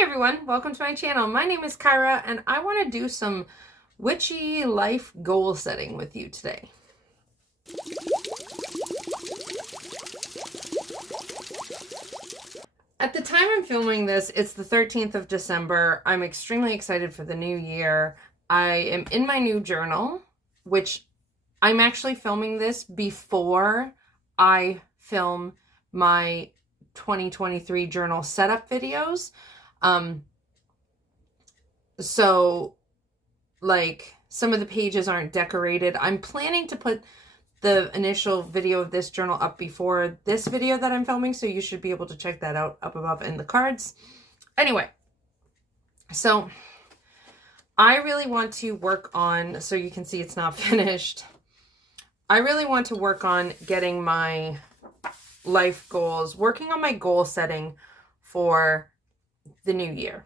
Hi everyone, welcome to my channel. My name is Kyra and I want to do some witchy life goal setting with you today. At the time I'm filming this, it's the 13th of December. I'm extremely excited for the new year. I am in my new journal, which I'm actually filming this before I film my 2023 journal setup videos. So like some of the pages aren't decorated. I'm planning to put the initial video of this journal up before this video that I'm filming, so you should be able to check that out up above in the cards. Anyway, so I really want to work on, so you can see it's not finished. I really want to work on getting my life goals, working on my goal setting for the new year.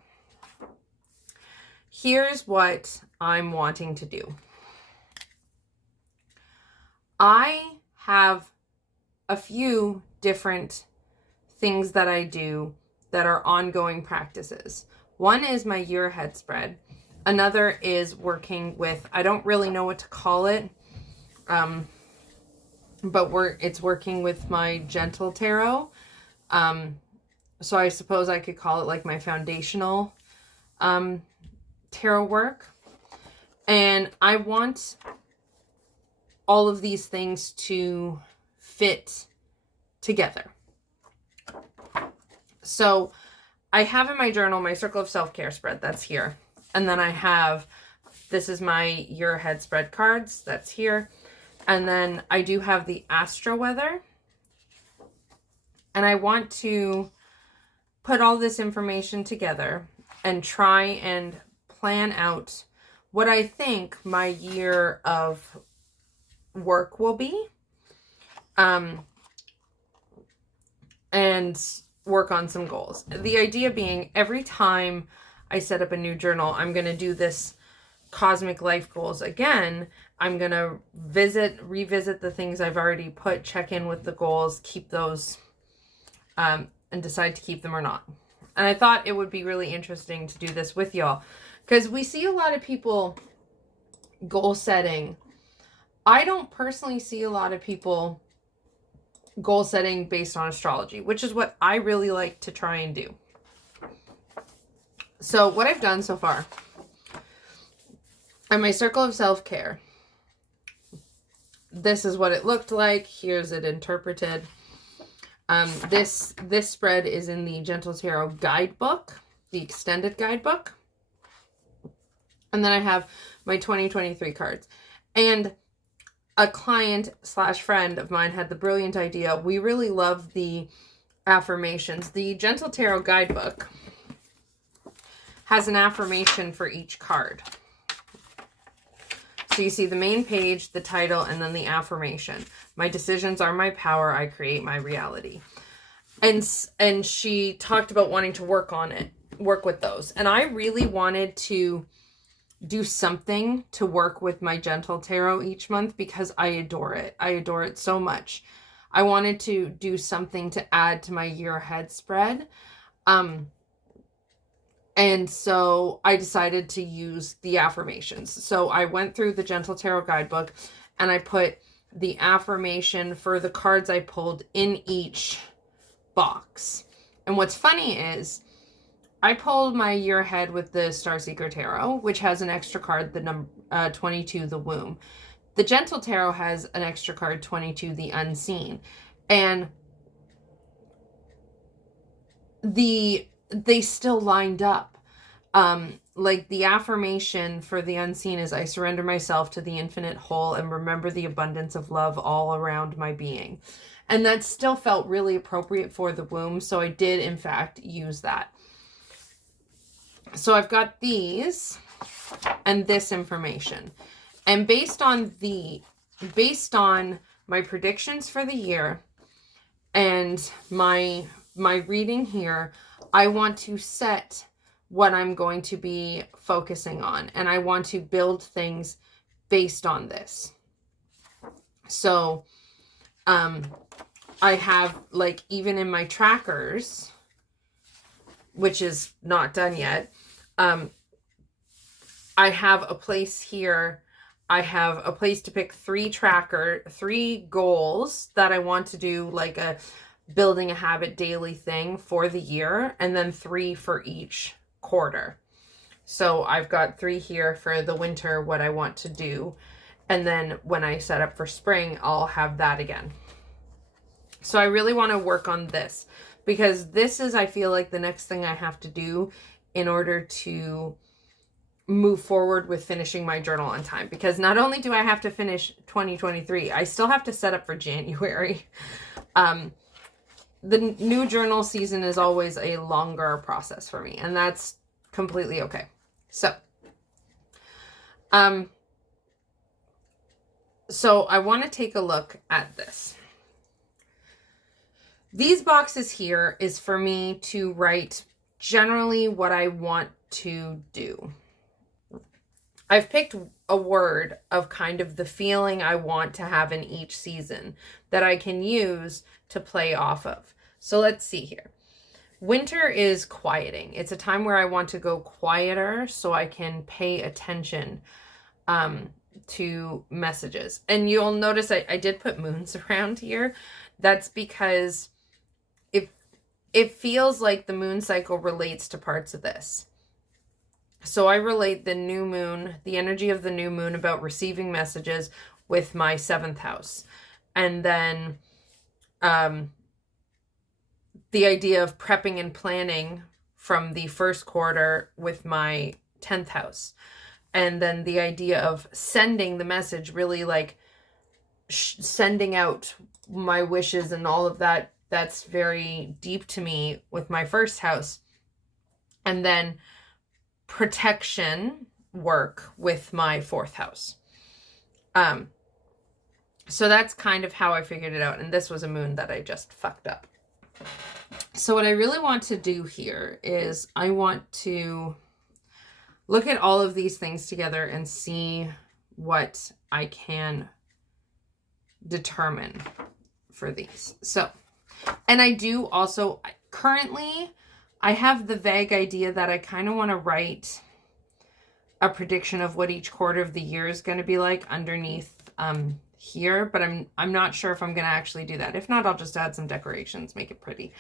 Here's what I'm wanting to do. I have a few different things that I do that are ongoing practices. One is my year ahead spread. Another is working with, I don't really know what to call it, but it's working with my gentle tarot. So I suppose I could call it like my foundational tarot work. And I want all of these things to fit together. So I have in my journal my circle of self-care spread, that's here. And then I have, this is my year ahead spread cards, that's here. And then I do have the astro weather. And I want to put all this information together and try and plan out what I think my year of work will be, and work on some goals. The idea being every time I set up a new journal, I'm going to do this cosmic life goals again. I'm going to revisit the things I've already put, check in with the goals, keep those, and decide to keep them or not. And I thought it would be really interesting to do this with y'all, because we see a lot of people goal setting. I don't personally see a lot of people goal setting based on astrology, which is what I really like to try and do. So what I've done so far, in my circle of self-care, this is what it looked like. Here's it interpreted. This spread is in the Gentle Tarot guidebook, the extended guidebook. And then I have my 2023 cards. And a client / friend of mine had the brilliant idea. We really love the affirmations. The Gentle Tarot guidebook has an affirmation for each card. So you see the main page, the title, and then the affirmation. My decisions are my power. I create my reality. And she talked about wanting to work on it, work with those. And I really wanted to do something to work with my Gentle Tarot each month because I adore it. I adore it so much. I wanted to do something to add to my year ahead spread. And so I decided to use the affirmations. So I went through the Gentle Tarot guidebook and I put the affirmation for the cards I pulled in each box. And what's funny is I pulled my year ahead with the Starseeker Tarot, which has an extra card, the number 22, the womb. The Gentle Tarot has an extra card, 22, the unseen. And they still lined up. Like the affirmation for the unseen is, I surrender myself to the infinite whole and remember the abundance of love all around my being. And that still felt really appropriate for the womb. So I did, in fact, use that. So I've got these and this information. And based on my predictions for the year and my reading here, I want to set what I'm going to be focusing on. And I want to build things based on this. So I have, like, even in my trackers, which is not done yet. I have a place here. I have a place to pick 3 goals that I want to do, like a building a habit daily thing for the year, and then 3 for each quarter. So I've got 3 here for the winter, what I want to do. And then when I set up for spring, I'll have that again. So I really want to work on this, because this is, I feel like, the next thing I have to do in order to move forward with finishing my journal on time. Because not only do I have to finish 2023, I still have to set up for January. The new journal season is always a longer process for me, and that's completely okay. So I want to take a look at this. These boxes here is for me to write generally what I want to do. I've picked a word of kind of the feeling I want to have in each season that I can use to play off of. So let's see here. Winter is quieting. It's a time where I want to go quieter so I can pay attention to messages. And you'll notice I did put moons around here. That's because it feels like the moon cycle relates to parts of this. So I relate the new moon, the energy of the new moon about receiving messages with my 7th house. And then the idea of prepping and planning from the first quarter with my 10th house. And then the idea of sending the message, really like sending out my wishes and all of that. That's very deep to me with my first house. And then protection work with my 4th house. So that's kind of how I figured it out. And this was a moon that I just fucked up. So what I really want to do here is I want to look at all of these things together and see what I can determine for these. So, and I do also, currently, I have the vague idea that I kind of want to write a prediction of what each quarter of the year is going to be like underneath here, but I'm not sure if I'm going to actually do that. If not, I'll just add some decorations, make it pretty.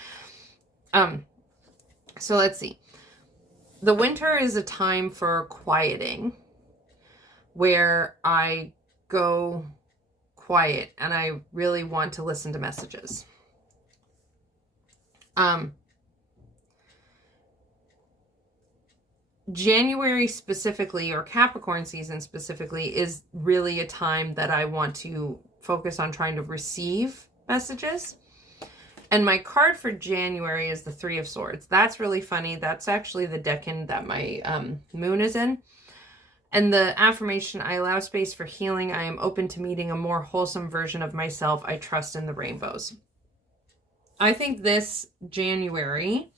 So let's see. The winter is a time for quieting, where I go quiet and I really want to listen to messages. January specifically, or Capricorn season specifically, is really a time that I want to focus on trying to receive messages. And my card for January is the 3 of Swords. That's really funny. That's actually the decan that my moon is in. And the affirmation, I allow space for healing. I am open to meeting a more wholesome version of myself. I trust in the rainbows. I think this January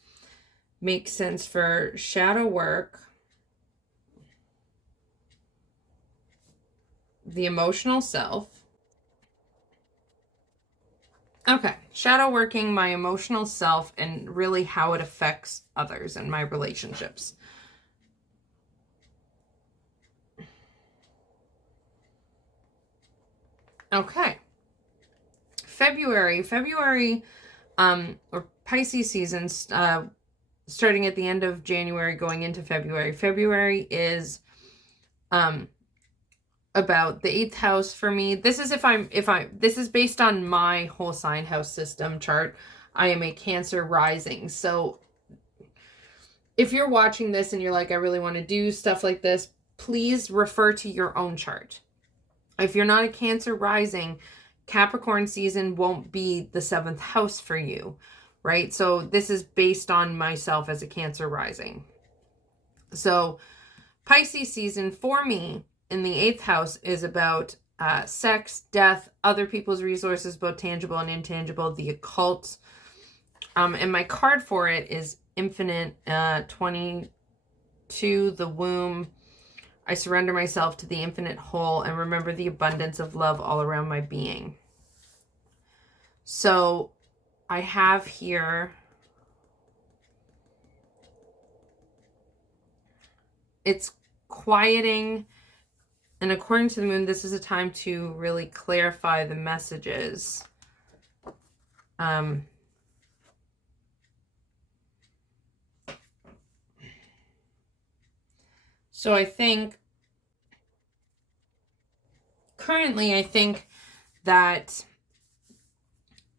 makes sense for shadow work, the emotional self. Okay, shadow working my emotional self and really how it affects others and my relationships. Okay. February, or Pisces season, starting at the end of January, going into February. February is about the 8th house for me. This is this is based on my whole sign house system chart. I am a Cancer rising. So if you're watching this and you're like, I really want to do stuff like this, please refer to your own chart. If you're not a Cancer rising, Capricorn season won't be the 7th house for you, right? So this is based on myself as a Cancer rising. So Pisces season for me in the 8th house is about sex, death, other people's resources, both tangible and intangible, the occult. And my card for it is Infinite, 22, the womb. I surrender myself to the infinite whole and remember the abundance of love all around my being. So I have here it's quieting. And according to the moon, this is a time to really clarify the messages. So I think currently, I think that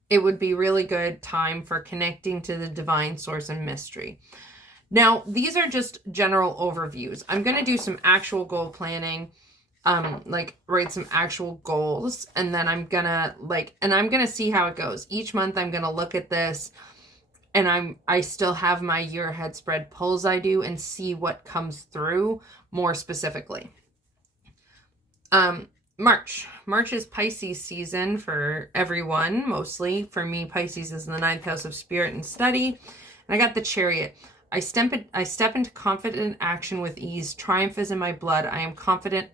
it would be really good time for connecting to the divine source and mystery. Now, these are just general overviews. I'm going to do some actual goal planning, like write some actual goals, and then I'm going to see how it goes. Each month I'm going to look at this, and I still have my year ahead spread pulls I do, and see what comes through more specifically. March is Pisces season for everyone. Mostly for me, Pisces is the 9th house of spirit and study. And I got the Chariot. I step into confident action with ease. Triumph is in my blood. I am confident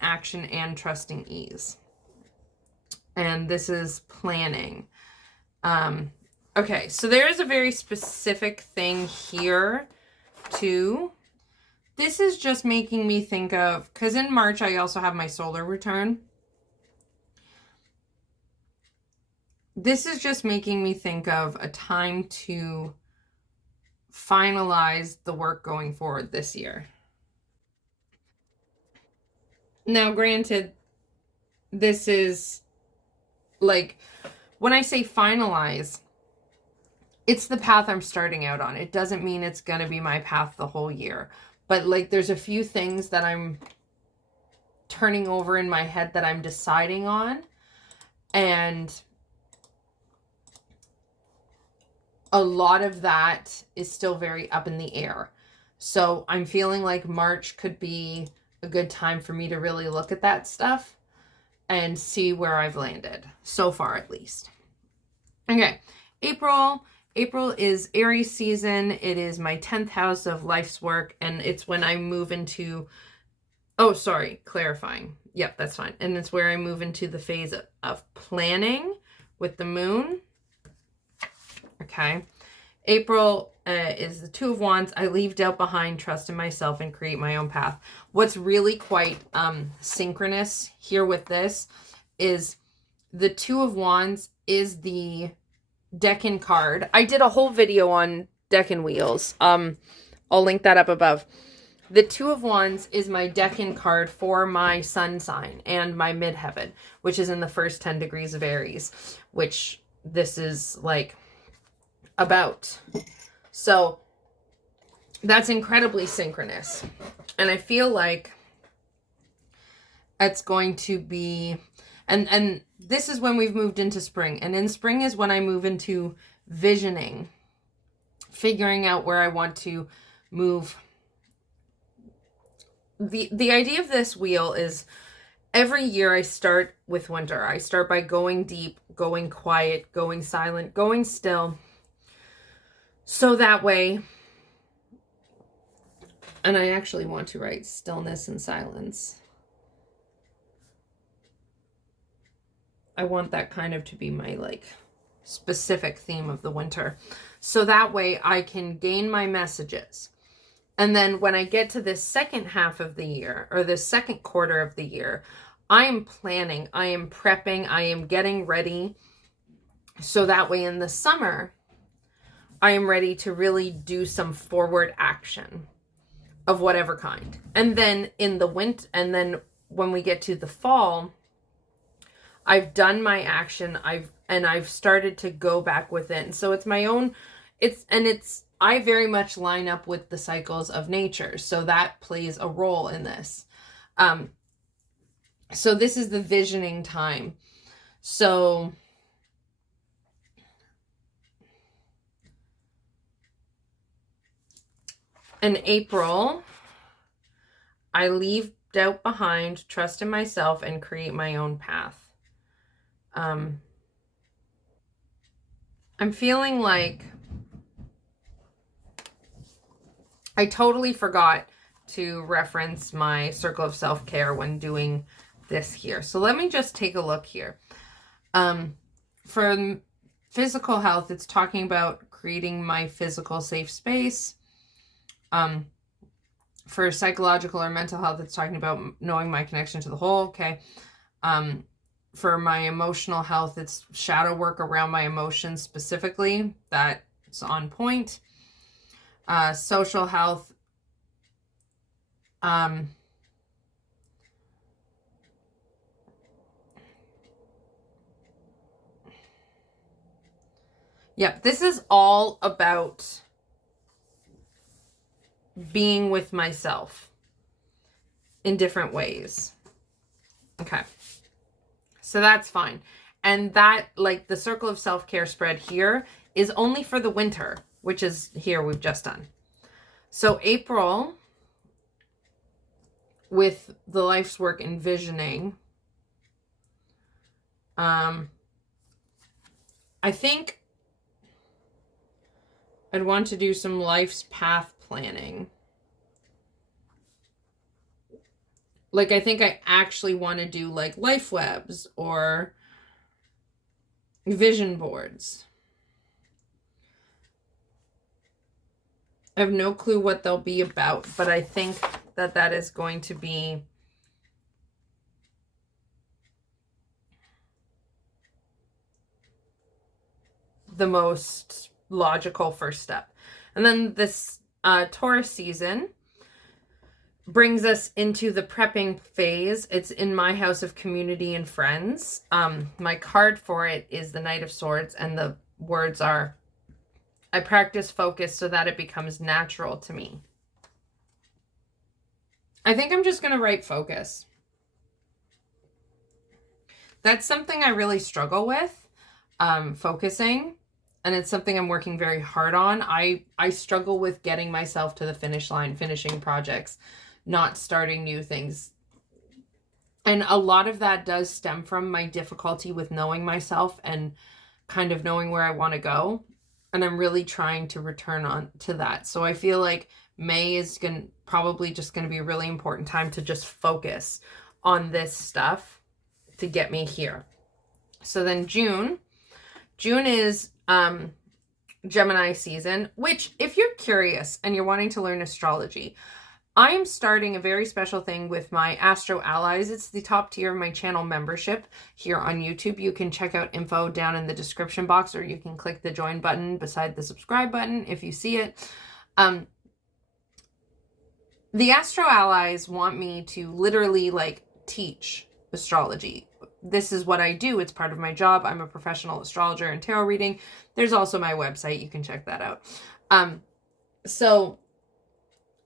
action and trusting ease. And this is planning. Okay, so there is a very specific thing here too. This is just making me think of, because in March I also have my solar return. This is just making me think of a time to finalize the work going forward this year. Now, granted, this is like, when I say finalize, it's the path I'm starting out on. It doesn't mean it's going to be my path the whole year. But like, there's a few things that I'm turning over in my head that I'm deciding on. And a lot of that is still very up in the air. So I'm feeling like March could be a good time for me to really look at that stuff and see where I've landed, so far at least. Okay, April is Aries season. It is my 10th house of life's work, and it's when I move into, clarifying. Yep, that's fine. And it's where I move into the phase of planning with the moon. Okay. April is the 2 of Wands. I leave doubt behind, trust in myself, and create my own path. What's really quite synchronous here with this is the 2 of Wands is the Decan card. I did a whole video on Decan wheels. I'll link that up above. The 2 of Wands is my Decan card for my sun sign and my midheaven, which is in the first 10 degrees of Aries, which this is like about. So that's incredibly synchronous. And I feel like it's going to be, and this is when we've moved into spring. And in spring is when I move into visioning, figuring out where I want to move. The idea of this wheel is every year I start with winter. I start by going deep, going quiet, going silent, going still. So that way, and I actually want to write stillness and silence. I want that kind of to be my like specific theme of the winter. So that way I can gain my messages. And then when I get to this second half of the year, or the second quarter of the year, I am planning, I am prepping, I am getting ready. So that way in the summer, I am ready to really do some forward action of whatever kind. And then in the winter, and then when we get to the fall, I've done my action. I've started to go back within. So it's my own, I very much line up with the cycles of nature. So that plays a role in this. So this is the visioning time. So in April, I leave doubt behind, trust in myself, and create my own path. I'm feeling like I totally forgot to reference my circle of self-care when doing this here. So let me just take a look here. For physical health, it's talking about creating my physical safe space. For psychological or mental health, it's talking about knowing my connection to the whole. Okay. For my emotional health, it's shadow work around my emotions specifically. That's on point. Social health, yep, this is all about being with myself in different ways. Okay. So that's fine. And that, like, the circle of self-care spread here is only for the winter, which is here we've just done. So April, with the life's work envisioning, I think I'd want to do some life's path planning. Like, I think I actually want to do like life webs or vision boards. I have no clue what they'll be about, but I think that that is going to be the most logical first step. And then this Taurus season brings us into the prepping phase. It's in my house of community and friends. My card for it is the Knight of Swords, and the words are, I practice focus so that it becomes natural to me. I think I'm just going to write focus. That's something I really struggle with, focusing. And it's something I'm working very hard on. I struggle with getting myself to the finish line, finishing projects, not starting new things. And a lot of that does stem from my difficulty with knowing myself and kind of knowing where I want to go. And I'm really trying to return on to that. So I feel like May is probably just going to be a really important time to just focus on this stuff to get me here. So then June is Gemini season, which, if you're curious and you're wanting to learn astrology, I'm starting a very special thing with my Astro Allies. It's the top tier of my channel membership here on YouTube. You can check out info down in the description box, or you can click the join button beside the subscribe button if you see it. The Astro Allies want me to literally like teach astrology. This is what I do. It's part of my job. I'm a professional astrologer and tarot reading. There's also my website. You can check that out.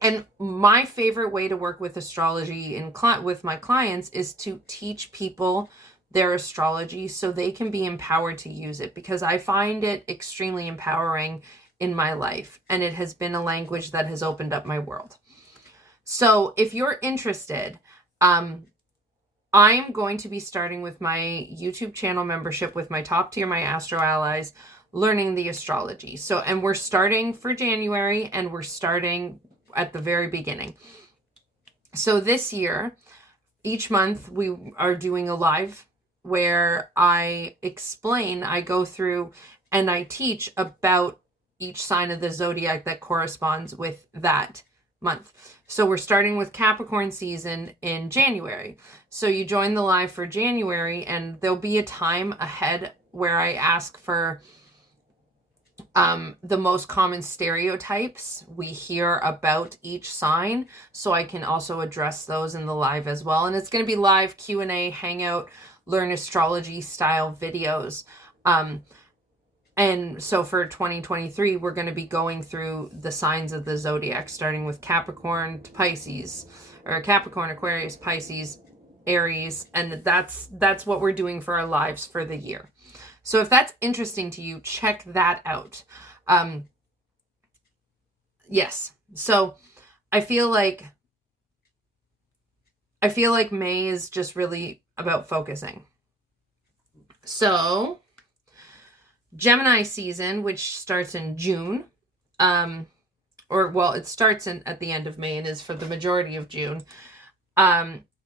And my favorite way to work with astrology with my clients is to teach people their astrology so they can be empowered to use it, because I find it extremely empowering in my life, and it has been a language that has opened up my world. So if you're interested, I'm going to be starting with my YouTube channel membership with my top tier, my Astro Allies, learning the astrology. So, and we're starting for January, and we're starting at the very beginning. So this year, each month we are doing a live where I explain, I go through and I teach about each sign of the zodiac that corresponds with that month. So we're starting with Capricorn season in January. So you join the live for January, and there'll be a time ahead where I ask for the most common stereotypes we hear about each sign, so I can also address those in the live as well. And it's going to be live Q&A, hangout, learn astrology style videos. And so for 2023, we're going to be going through the signs of the zodiac, starting with Capricorn to Pisces, or Capricorn, Aquarius, Pisces, Aries. And that's what we're doing for our lives for the year. So if that's interesting to you, check that out. Yes. So I feel like May is just really about focusing. So Gemini season, which starts in June, it starts at the end of May and is for the majority of June,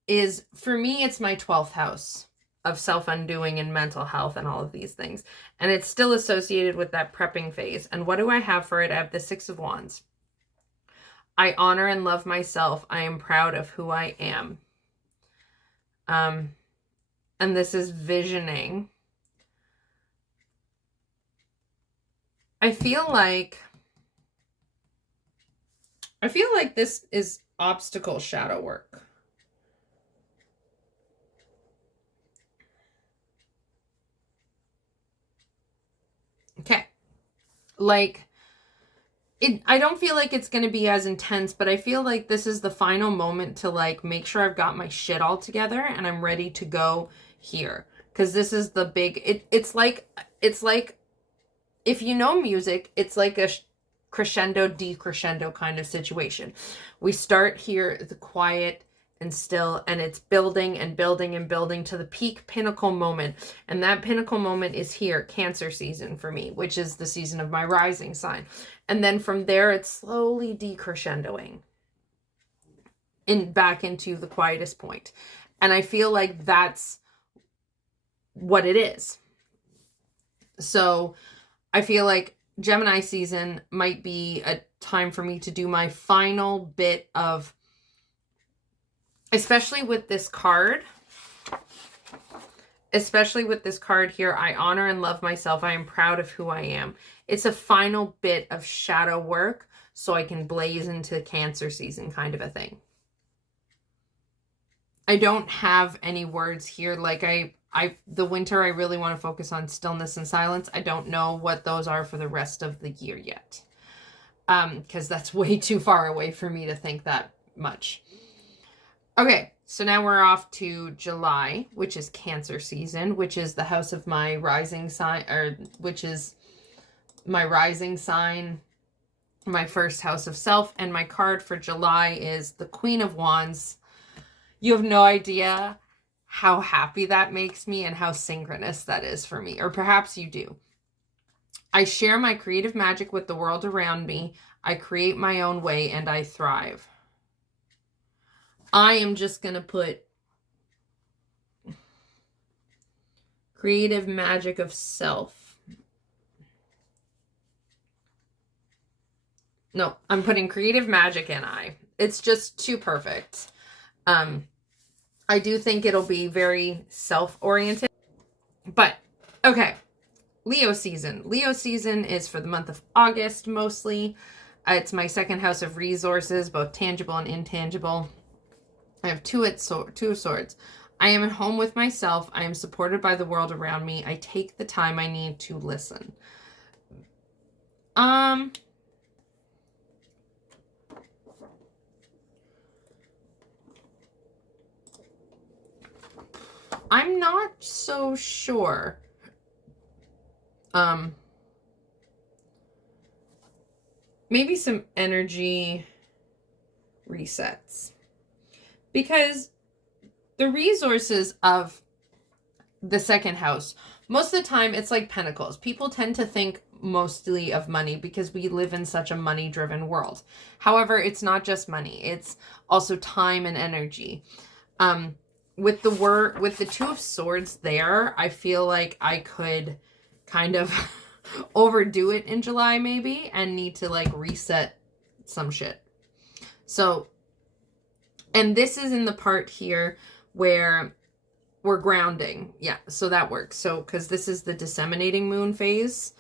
is, for me, it's my 12th house of self-undoing and mental health and all of these things. And it's still associated with that prepping phase. And what do I have for it? I have the Six of Wands. I honor and love myself. I am proud of who I am. And this is visioning. I feel like this is obstacle shadow work. Okay. Like, I don't feel like it's going to be as intense, but I feel like this is the final moment to like make sure I've got my shit all together and I'm ready to go here. Because this is the big, it's like, if you know music, it's like a crescendo, decrescendo kind of situation. We start here, the quiet and still, and it's building and building and building to the peak pinnacle moment. And that pinnacle moment is here, Cancer season for me, which is the season of my rising sign. And then from there, it's slowly decrescendoing back into the quietest point. And I feel like that's what it is. So I feel like Gemini season might be a time for me to do my final bit of, especially with this card here, I honor and love myself. I am proud of who I am. It's a final bit of shadow work so I can blaze into Cancer season kind of a thing. I don't have any words here. Like the winter, I really want to focus on stillness and silence. I don't know what those are for the rest of the year yet. Because that's way too far away for me to think that much. Okay, so now we're off to July, which is Cancer season, which is the house of my rising sign, or which is my rising sign, my first house of self, and my card for July is the Queen of Wands. You have no idea how happy that makes me and how synchronous that is for me, or perhaps you do. I share my creative magic with the world around me. I create my own way and I thrive. I am just going to put creative magic of self. No, I'm putting creative magic and I. It's just too perfect. I do think it'll be very self-oriented. But, okay. Leo season. Leo season is for the month of August mostly. It's my second house of resources, both tangible and intangible. I have two of swords. I am at home with myself. I am supported by the world around me. I take the time I need to listen. I'm not so sure. Maybe some energy resets. Because the resources of the second house, most of the time it's like pentacles. People tend to think mostly of money because we live in such a money-driven world. However, it's not just money. It's also time and energy. With the Two of Swords there, I feel like I could kind of overdo it in July maybe and need to like reset some shit. So, and this is in the part here where we're grounding. Yeah, so that works. So, because this is the disseminating moon phase.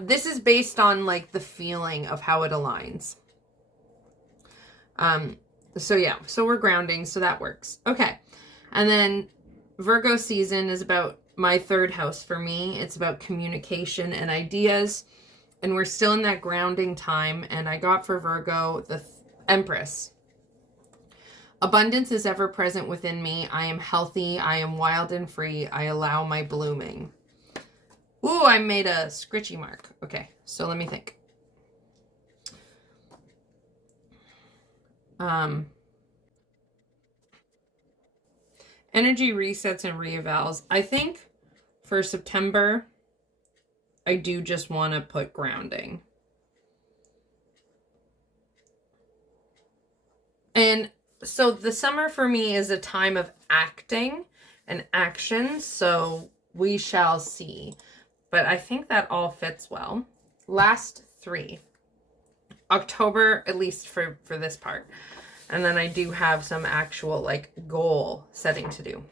This is based on like the feeling of how it aligns. So yeah, so we're grounding, so that works. Okay. And then Virgo season is about my third house for me. It's about communication and ideas. And we're still in that grounding time. And I got for Virgo the Empress. Abundance is ever present within me. I am healthy. I am wild and free. I allow my blooming. Ooh, I made a scritchy mark. Okay, so let me think. Energy resets and reevals. I think for September, I do just want to put grounding. And so the summer for me is a time of acting and action, so we shall see. But I think that all fits well. Last three. October, at least for this part. And then I do have some actual like goal setting to do.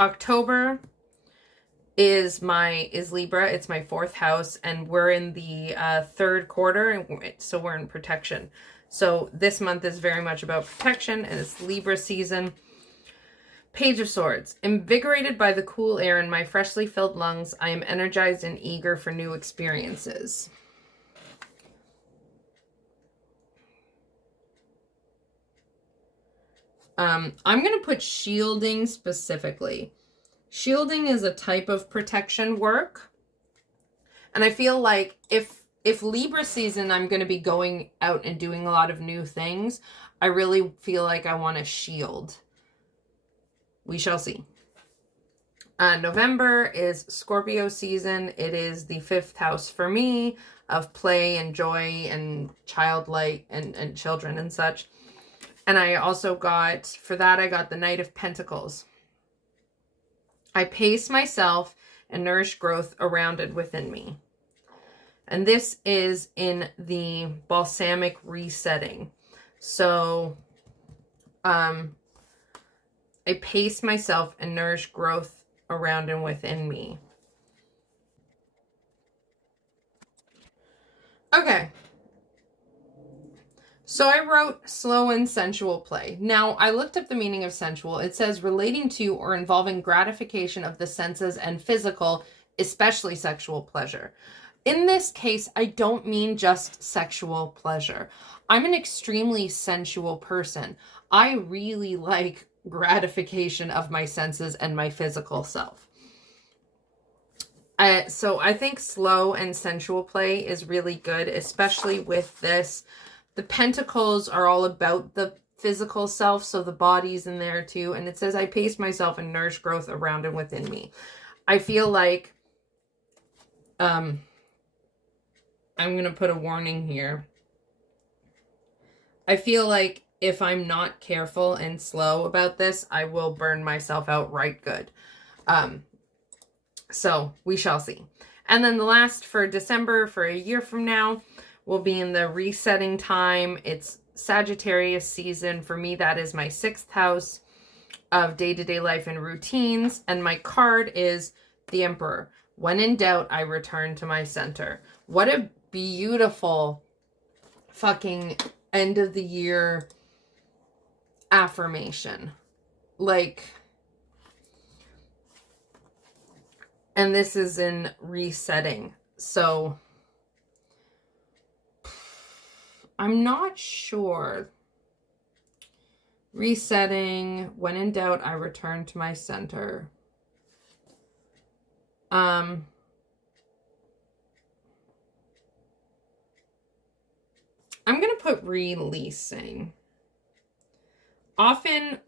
October is Libra. It's my 4th house, and we're in the 3rd quarter, so we're in protection. So this month is very much about protection, and it's Libra season. Page of Swords. Invigorated by the cool air in my freshly filled lungs, I am energized and eager for new experiences. I'm going to put shielding specifically. Shielding is a type of protection work. And I feel like if Libra season, I'm going to be going out and doing a lot of new things, I really feel like I want to shield. We shall see. November is Scorpio season. It is the 5th house for me of play and joy and childlike and children and such. And I also got, for that, I got the Knight of Pentacles. I pace myself and nourish growth around and within me. And this is in the balsamic resetting. So, I pace myself and nourish growth around and within me. Okay. So I wrote slow and sensual play. Now, I looked up the meaning of sensual. It says relating to or involving gratification of the senses and physical, especially sexual pleasure. In this case, I don't mean just sexual pleasure. I'm an extremely sensual person. I really like gratification of my senses and my physical self. So I think slow and sensual play is really good, especially with this. The pentacles are all about the physical self, so the body's in there too. And it says, I pace myself and nourish growth around and within me. I feel like, I'm going to put a warning here. I feel like if I'm not careful and slow about this, I will burn myself out right good. So we shall see. And then the last for December, for a year from now, will be in the resetting time. It's Sagittarius season. For me, that is my 6th house of day-to-day life and routines. And my card is the Emperor. When in doubt, I return to my center. What a beautiful fucking end of the year affirmation. Like, and this is in resetting. So I'm not sure. Resetting. When in doubt, I return to my center. I'm going to put releasing. Often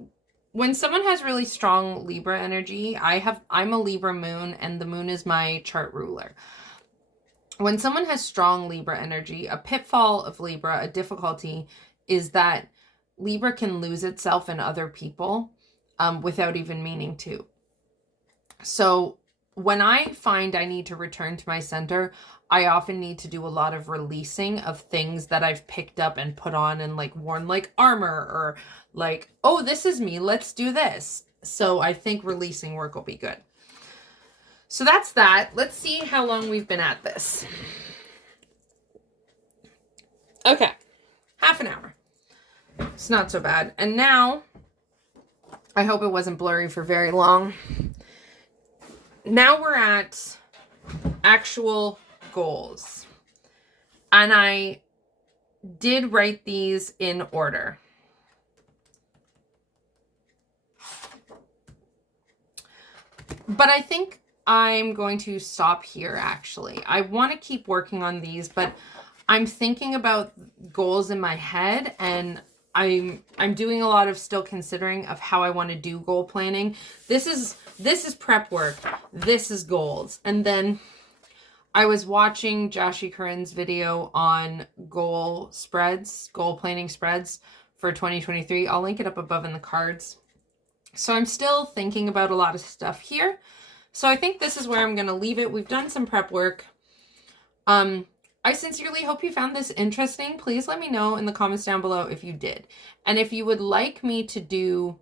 when someone has really strong Libra energy, I'm a Libra moon, and the moon is my chart ruler. When someone has strong Libra energy, a pitfall of Libra, a difficulty, is that Libra can lose itself in other people without even meaning to. So when I find I need to return to my center, I often need to do a lot of releasing of things that I've picked up and put on and like worn like armor, or like, oh, this is me, let's do this. So I think releasing work will be good. So that's that. Let's see how long we've been at this. Okay. Half an hour. It's not so bad. And now, I hope it wasn't blurry for very long. Now we're at actual goals. And I did write these in order. But I think I'm going to stop here, actually. I want to keep working on these, but I'm thinking about goals in my head, and I'm doing a lot of still considering of how I want to do goal planning. This is prep work. This is goals. And then I was watching Joshi Curran's video on goal planning spreads for 2023. I'll link it up above in the cards. So I'm still thinking about a lot of stuff here. So I think this is where I'm going to leave it. We've done some prep work. I sincerely hope you found this interesting. Please let me know in the comments down below if you did. And if you would like me to do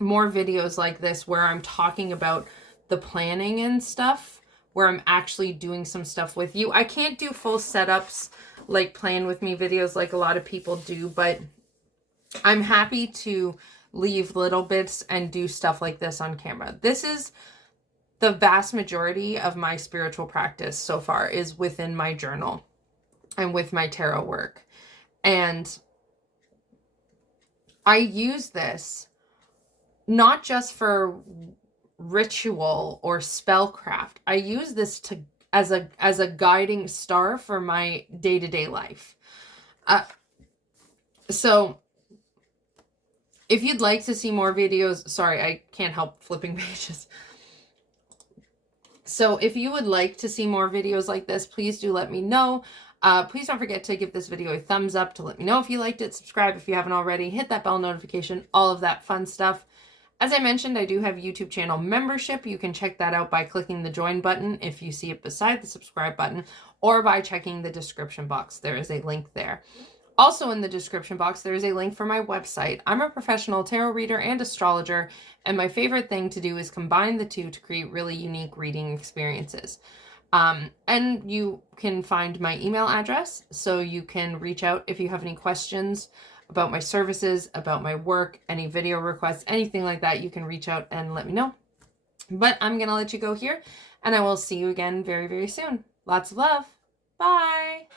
more videos like this where I'm talking about the planning and stuff, where I'm actually doing some stuff with you. I can't do full setups like plan with me videos like a lot of people do, but I'm happy to leave little bits and do stuff like this on camera. This is the vast majority of my spiritual practice so far is within my journal and with my tarot work. And I use this not just for ritual or spellcraft. I use this to as a guiding star for my day-to-day life. So if you'd like to see more videos, sorry, I can't help flipping pages. So if you would like to see more videos like this, please do let me know. Please don't forget to give this video a thumbs up to let me know if you liked it. Subscribe if you haven't already. Hit that bell notification, all of that fun stuff. As I mentioned, I do have YouTube channel membership. You can check that out by clicking the join button if you see it beside the subscribe button, or by checking the description box. There is a link there. Also in the description box, there is a link for my website. I'm a professional tarot reader and astrologer, and my favorite thing to do is combine the two to create really unique reading experiences. And you can find my email address, so you can reach out if you have any questions about my services, about my work, any video requests, anything like that. You can reach out and let me know. But I'm going to let you go here, and I will see you again very, very soon. Lots of love. Bye.